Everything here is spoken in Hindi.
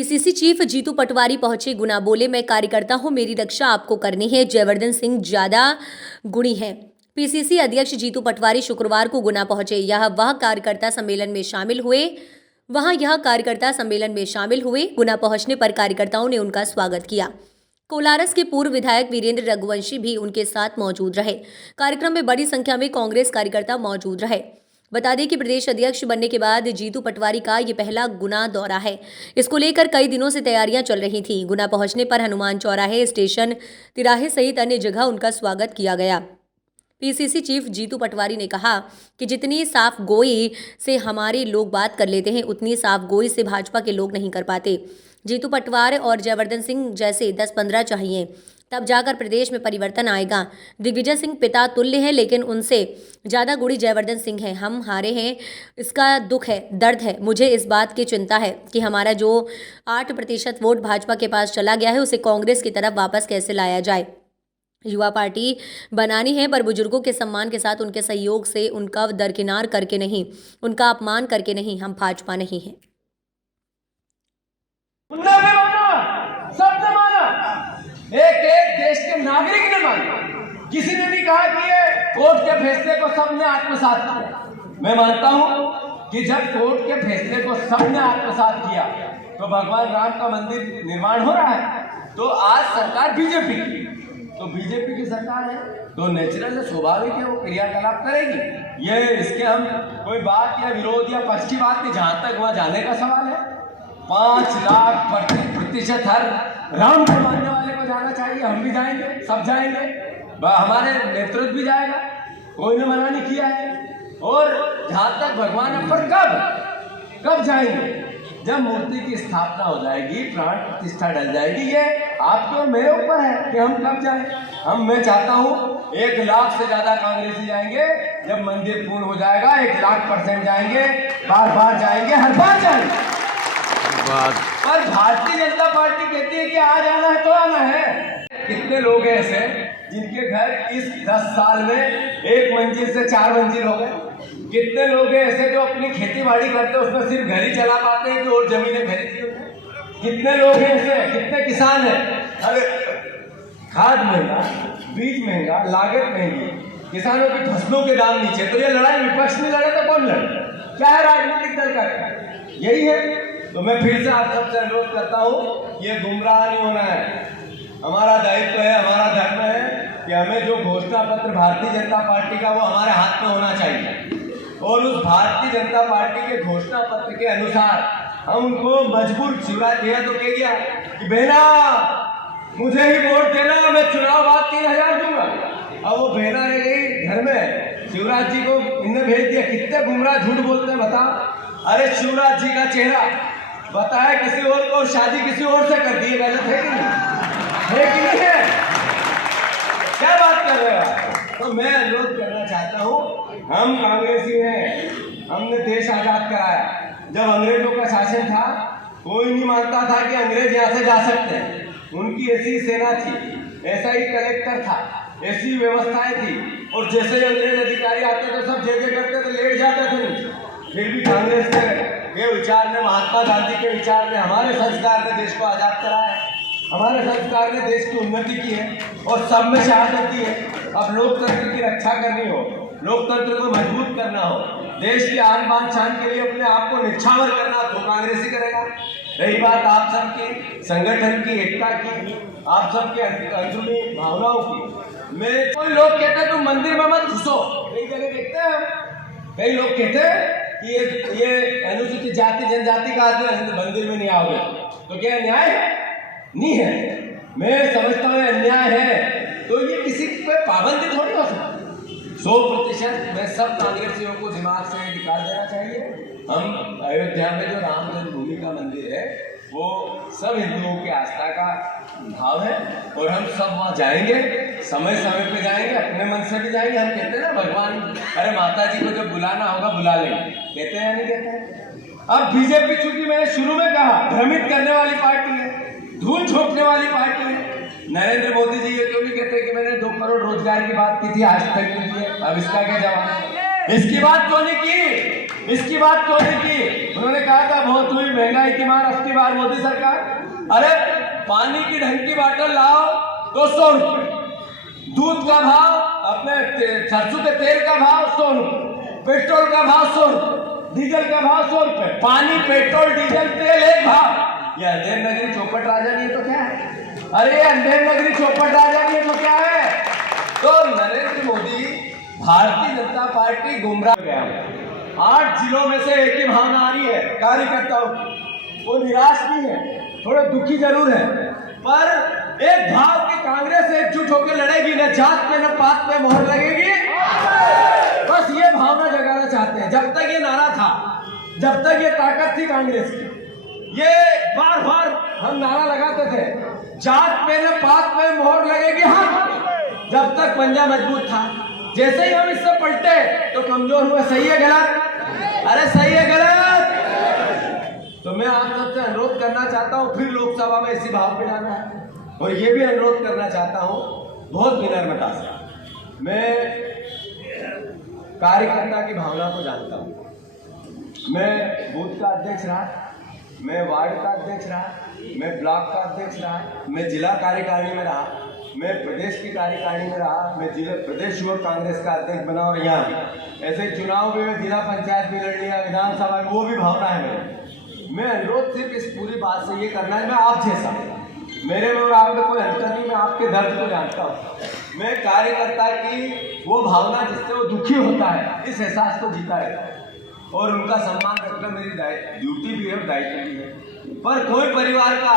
पीसीसी चीफ जीतू पटवारी पहुंचे गुना, बोले मैं कार्यकर्ता हूं, मेरी रक्षा आपको करनी है। जयवर्धन सिंह ज्यादा गुणी हैं। पीसीसी अध्यक्ष जीतू पटवारी शुक्रवार को गुना पहुंचे। यह कार्यकर्ता सम्मेलन में शामिल हुए। गुना पहुंचने पर कार्यकर्ताओं ने उनका स्वागत किया। कोलारस के पूर्व विधायक वीरेंद्र रघुवंशी भी उनके साथ मौजूद रहे। कार्यक्रम में बड़ी संख्या में कांग्रेस कार्यकर्ता मौजूद रहे। बता दें कि प्रदेश अध्यक्ष बनने के बाद जीतू पटवारी का ये पहला गुना दौरा है। इसको लेकर कई दिनों से तैयारियां चल रही थी। गुना पहुंचने पर हनुमान चौराहे, स्टेशन तिराहे सहित अन्य जगह उनका स्वागत किया गया। पीसीसी चीफ जीतू पटवारी ने कहा कि जितनी साफ गोई से हमारे लोग बात कर लेते हैं, उतनी साफ गोई से भाजपा के लोग नहीं कर पाते। जीतू पटवार और जयवर्धन सिंह जैसे 10-15 चाहिए, तब जाकर प्रदेश में परिवर्तन आएगा। दिग्विजय सिंह पिता तुल्य हैं, लेकिन उनसे ज़्यादा गुणी जयवर्धन सिंह हैं। हम हारे हैं, इसका दुख है, दर्द है। मुझे इस बात की चिंता है कि हमारा जो 8% वोट भाजपा के पास चला गया है, उसे कांग्रेस की तरफ वापस कैसे लाया जाए। युवा पार्टी बनानी है, पर बुजुर्गों के सम्मान के साथ, उनके सहयोग से, उनका दरकिनार करके नहीं, उनका अपमान करके नहीं। हम भाजपा नहीं हैं। सबने माना, एक देश के नागरिक ने माना। किसी ने नहीं कहा कि ये कोर्ट के फैसले को सबने आत्मसात किया। मैं मानता हूं कि जब कोर्ट के फैसले को सबने आत्मसात किया तो भगवान राम का मंदिर निर्माण हो रहा है। तो आज सरकार बीजेपी की सरकार है, तो नेचुरल है, स्वाभाविक है, वो क्रियाकलाप करेगी। ये इसके हम कोई बात या विरोध या पक्ष की बात नहीं। जहां तक वहां जाने का सवाल है, 5,00,000% हर राम को मानने वाले को जाना चाहिए। हम भी जाएंगे, सब जाएंगे, हमारे नेतृत्व भी जाएगा, कोई ने मना नहीं किया है। और जहां तक भगवान पर कब जाएंगे, जब मूर्ति की स्थापना हो जाएगी, प्राण प्रतिष्ठा डल जाएगी। ये आपके और मेरे ऊपर है कि हम कब जाएं। मैं चाहता हूं 1 लाख से ज्यादा कांग्रेसी जाएंगे। जब मंदिर पूर्ण हो जाएगा 1,00,000% जाएंगे, बार जाएंगे, हर बार जाएंगे। पर भारतीय जनता पार्टी कहती है कि आ जाना है तो आना है। कितने लोग हैं ऐसे जिनके घर इस 10 साल में 1 मंजिल से 4 मंजिल हो गए। कितने लोग हैं ऐसे जो अपनी खेती बाड़ी करते हैं, उसमें सिर्फ घर ही चला पाते हैं कि और जमीनें खरीदी होती हैं। कितने लोग हैं ऐसे, कितने किसान हैं। अरे खाद महंगा, बीज महंगा, लागत महंगी, किसानों की फसलों के दाम नीचे, तो ये लड़ाई विपक्ष में लड़े तो कौन लड़े? क्या है राजनीतिक दल का? यही है। तो मैं फिर से आप सबसे अनुरोध करता हूँ, ये गुमराह नहीं होना है। हमारा दायित्व है, हमारा धर्म है कि हमें जो घोषणा पत्र भारतीय जनता पार्टी का, वो हमारे हाथ में होना चाहिए। और उस भारतीय जनता पार्टी के घोषणा पत्र के अनुसार हम उनको मजबूर, शिवराज भैया तो कह गया कि बहना मुझे ही वोट देना, मैं चुनाव बाद 3,000 दूंगा। अब वो बहना रह गई घर में, शिवराज जी को इन्हें भेज दिया। कितने गुमराह झूठ बोलते हैं बताओ। अरे शिवराज जी का चेहरा बताया किसी और को, शादी किसी और से कर दी, गलत है कि नहीं है? क्या बात कर रहे हो? तो मैं अनुरोध करना चाहता हूँ, हम कांग्रेसी हैं, हमने देश आजाद कराया। जब अंग्रेजों का शासन था, कोई नहीं मानता था कि अंग्रेज यहाँ से जा सकते हैं। उनकी ऐसी सेना थी, ऐसा ही कलेक्टर था, ऐसी व्यवस्थाएं थी। और जैसे ही अंग्रेज अधिकारी आते थे, सब जय करते थे, लेट जाते थे। फिर भी कांग्रेस के विचार ने, महात्मा गांधी के विचार ने, हमारे संस्कार ने देश को आजाद कराया। हमारे संस्कार ने देश की उन्नति की है और सब में शहादत दी है। अब लोकतंत्र की रक्षा करनी हो, लोकतंत्र को मजबूत करना हो, देश की आन बान शान के लिए अपने आप को निछावर करना, तो कांग्रेस ही करेगा। रही बात आप सबकी संगठन की, एकता की, आप सबके अंदरूनी भावनाओं की, मैं कोई लोग कहते हैं तुम मंदिर में मत घुसो। कई जगह देखते हैं, कई लोग कहते हैं कि ये अनुसूचित जाति जनजाति का आदमी मंदिर में नहीं आओगे, तो क्या न्याय है? नहीं है। मैं समझता हूँ अन्याय है, तो ये किसी पे पाबंदी थोड़ी हो सकती। 100% मैं सब कांग्रेसियों को दिमाग से निकाल देना चाहिए। हम अयोध्या में जो राम जन्मभूमि का मंदिर है, वो सब हिंदुओं के आस्था का भाव है और हम सब वहाँ जाएंगे, समय पे जाएंगे, अपने मन से भी जाएंगे। हम कहते हैं ना, भगवान, अरे माता जी को जब बुलाना होगा बुला लेंगे, कहते हैं या नहीं कहते हैं? अब बीजेपी, चूंकि मैंने शुरू में कहा, भ्रमित करने वाली पार्टी है, धूल झोंकने वाली पार्टी है। नरेंद्र मोदी जी ये क्यों नहीं कहते कि मैंने 2 करोड़ रोजगार की बात की थी, आज तक नहीं की है? अब इसका क्या जवाब? इसकी बात क्यों नहीं की? इसकी बात क्यों नहीं की? उन्होंने कहा था बहुत हुई महंगाई की मार अब की बार मोदी सरकार। अरे पानी की ढंग की बाटल लाओ तो 100 रुपए, दूध का भाव अपने सरसों के तेल का भाव 100 रुपए, पेट्रोल का भाव 100 रुपए, डीजल का भाव 100 रुपए। पानी, पेट्रोल, डीजल, तेल एक भाव। ये अंधेर नगरी चौपट राजा नहीं है तो क्या है? अरे अंधेर नगरी चौपट राजा नहीं है तो क्या है? तो नरेंद्र मोदी, भारतीय जनता पार्टी गुमराह गया। 8 जिलों में से एक ही भावना आ रही है कार्यकर्ताओं की। वो निराश नहीं है, थोड़े दुखी जरूर है, पर एक भाव की कांग्रेस एकजुट होकर लड़ेगी, न जात पे न पात पे मोहर लगेगी। बस ये भावना जगाना चाहते हैं। जब तक ये नारा था, जब तक ये ताकत थी कांग्रेस की, ये बार बार हम नारा लगाते थे, जात पे न पात पे मोहर लगेगी हम, जब तक पंजा मजबूत था। जैसे ही हम इससे पलटे तो कमजोर हुए। सही है गलत? अरे सही है गलत? तो मैं आप सबसे अनुरोध करना चाहता हूं, फिर लोकसभा में इसी भाव पे जाना है, और ये भी अनुरोध करना चाहता हूं बहुत विनम्रता से। मैं कार्यकर्ता की भावना को जानता हूं। मैं बूथ का अध्यक्ष रहा, मैं वार्ड का अध्यक्ष रहा, मैं ब्लॉक का अध्यक्ष रहा, मैं जिला कार्यकारिणी में रहा, मैं प्रदेश की कार्यकारिणी में रहा, मैं जिला प्रदेश युवक कांग्रेस का अध्यक्ष बना, और यहाँ ऐसे चुनाव में मैं जिला पंचायत भी लड़ लिया, विधानसभा में, वो भी भावना है मेरी। मैं अनुरोध सिर्फ इस पूरी बात से ये करना है, मैं आप जैसा, मेरे में और आप में कोई अंतर नहीं, मैं आपके दर्द को जानता हूँ। मैं कार्यकर्ता की वो भावना जिससे वो दुखी होता है, इस एहसास को जीता है, और उनका सम्मान रखना मेरी ड्यूटी भी है और दायित्व भी है। पर कोई परिवार का